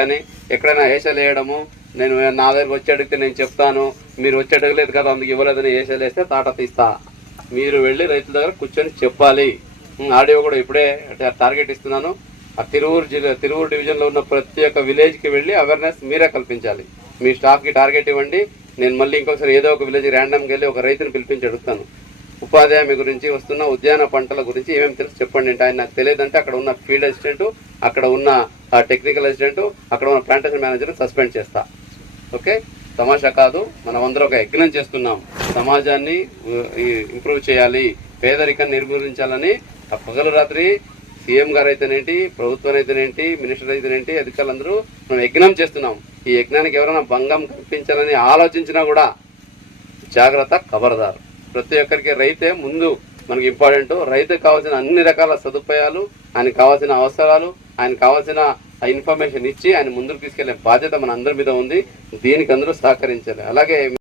కానీ ఎక్కడైనా ఏషాలు వేయడము నేను నా దగ్గరకు వచ్చేటడిగితే నేను చెప్తాను మీరు వచ్చి కదా అందుకు ఇవ్వలేదని ఏషాలు వేస్తే తాట తీస్తా. మీరు వెళ్ళి రైతుల దగ్గర కూర్చొని చెప్పాలి. ఆడియో కూడా ఇప్పుడే టార్గెట్ ఇస్తున్నాను. ఆ తిరువూరు జిల్లా తిరువూరు డివిజన్లో ఉన్న ప్రతి ఒక్క విలేజ్కి వెళ్ళి అవేర్నెస్ మీరే కల్పించాలి. మీ స్టాఫ్కి టార్గెట్ ఇవ్వండి. నేను మళ్ళీ ఇంకొకసారి ఏదో ఒక విలేజ్ ర్యాండమ్కి వెళ్ళి ఒక రైతుని పిలిపించి అడుగుతాను. ఉపాధి హామీ గురించి వస్తున్న ఉద్యాన పంటల గురించి ఏమేమి తెలుసు చెప్పండి అంటే ఆయన నాకు తెలియదంటే అక్కడ ఉన్న ఫీల్డ్ అసిస్టెంట్ అక్కడ ఉన్న ఆ టెక్నికల్ అసిస్టెంట్ అక్కడ ఉన్న ప్లాంటేషన్ మేనేజర్ సస్పెండ్ చేస్తా. ఓకే తమాషా కాదు మనం అందరం ఒక యజ్ఞం చేస్తున్నాం. సమాజాన్ని ఇంప్రూవ్ చేయాలి పేదరికాన్ని నిర్మూలించాలని ఆ పగలు రాత్రి సీఎం గారు అయితేనేంటి ప్రభుత్వం అయితేనేంటి మినిస్టర్ అయితేనేంటి అధికారులందరూ మనం యజ్ఞం చేస్తున్నాం. ఈ యజ్ఞానికి ఎవరైనా భంగం కల్పించాలని ఆలోచించినా కూడా జాగ్రత్త కబరదారు. ప్రతి ఒక్కరికి రైతే ముందు మనకి ఇంపార్టెంట్ రైతుకు కావాల్సిన అన్ని రకాల సదుపాయాలు ఆయనకు కావాల్సిన అవసరాలు ఆయనకు కావాల్సిన ఆ ఇన్ఫర్మేషన్ ఇచ్చి ఆయన ముందుకు తీసుకెళ్ళే బాధ్యత మన అందరి మీద ఉంది. దీనికి అందరూ సహకరించాలి. అలాగే